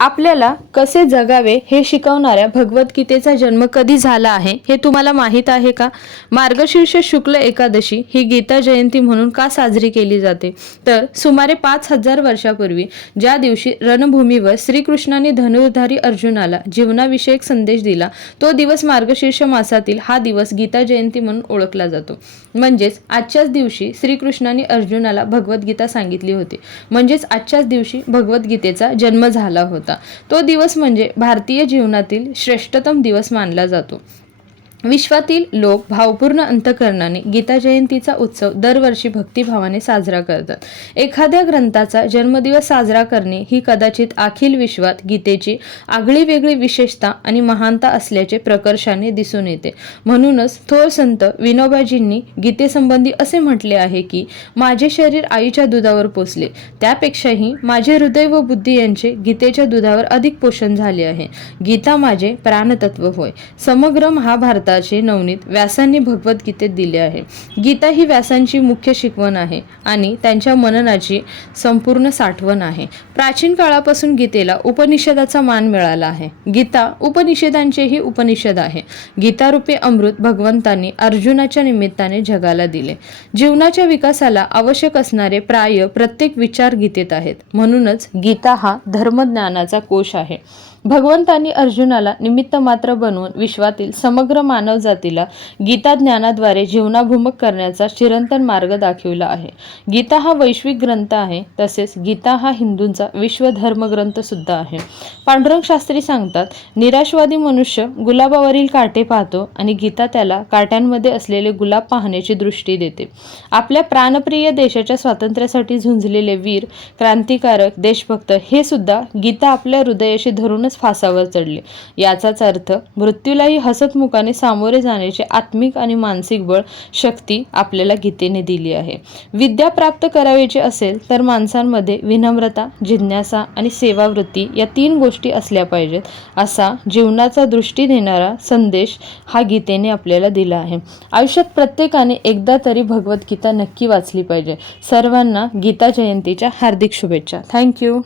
आपल्याला कसे जगावे हे शिकवणाऱ्या भगवद्गीतेचा जन्म कधी झाला आहे हे तुम्हाला माहीत आहे का? मार्गशीर्ष शुक्ल एकादशी ही गीता जयंती म्हणून का साजरी केली जाते? तर सुमारे पाच हजार वर्षापूर्वी ज्या दिवशी रणभूमीवर श्रीकृष्णाने धनुर्धारी अर्जुनाला जीवनाविषयक संदेश दिला तो दिवस मार्गशीर्ष मासातील हा दिवस गीता जयंती म्हणून ओळखला जातो. म्हणजेच आजच्याच दिवशी श्रीकृष्णाने अर्जुनाला भगवद्गीता सांगितली होती. म्हणजेच आजच्याच दिवशी भगवद्गीतेचा जन्म झाला होता. तो दिवस म्हणजे भारतीय जीवनातील श्रेष्ठतम दिवस मानला जातो. विश्वातील लोक भावपूर्ण अंतकरणाने गीता जयंतीचा उत्सव दरवर्षी भक्तिभावाने साजरा करतात. एखाद्या ग्रंथाचा जन्मदिवस साजरा करणे ही कदाचित अखिल विश्वात गीतेची आगळी वेगळी विशेषता आणि महानता असल्याचे प्रकर्षाने दिसून येते. म्हणूनच थोर संत विनोबाजींनी गीतेसंबंधी असे म्हटले आहे की माझे शरीर आईच्या दुधावर पोचले त्यापेक्षाही माझे हृदय व बुद्धी यांचे गीतेच्या दुधावर अधिक पोषण झाले आहे. गीता माझे प्राणतत्व होय. समग्र महाभारताचे नवनीत व्यासांनी भगवद्गीतेत दिले आहे. गीता ही व्यासांची मुख्य शिकवण आहे आणि त्यांच्या मननाची संपूर्ण साठवण आहे. प्राचीन काळापासून गीतेला उपनिषदाचा मान मिळाला आहे. गीता उपनिषदांचेही उपनिषद आहे. गीतारूपी अमृत भगवंतांनी अर्जुनाच्या निमित्ताने जगाला दिले. जीवनाच्या विकासाला आवश्यक असणारे प्राय प्रत्येक विचार गीतेत आहेत. म्हणूनच गीता हा धर्मज्ञानाचा कोश आहे. भगवंतांनी अर्जुनाला निमित्त मात्र बनवून विश्वातील समग्र मानव जातीला गीता ज्ञानाद्वारे जीवनाभूमक करण्याचा चिरंतन मार्ग दाखविला आहे. गीता हा वैश्विक ग्रंथ आहे तसेच गीता हा हिंदूंचा विश्व धर्मग्रंथ सुद्धा आहे. पांडुरंग शास्त्री सांगतात निराशवादी मनुष्य गुलाबावरील काटे पाहतो आणि गीता त्याला काट्यांमध्ये असलेले गुलाब पाहण्याची दृष्टी देते. आपल्या प्राणप्रिय देशाच्या स्वातंत्र्यासाठी झुंजलेले वीर क्रांतिकारक देशभक्त हे सुद्धा गीता आपल्या हृदयाशी धरून धरूनच फासावर चढले. याचाच अर्थ मृत्यूलाही हसतमुखाने सामोरे जाण्याचे आत्मिक आणि मानसिक बळ शक्ती आपल्याला गीतेने दिली आहे. विद्या प्राप्त करायची असेल तर माणसांमध्ये विनम्रता जिज्ञासा आणि सेवावृत्ती या तीन गोष्टी असल्या पाहिजेत असा जीवनाचा दृष्टी देणारा संदेश हा गीतेने आपल्याला दिला आहे. आयुष्यात प्रत्येकाने एकदा तरी भगवद्गीता नक्की वाचली पाहिजे. सर्वांना गीता जयंतीच्या हार्दिक शुभेच्छा. थँक्यू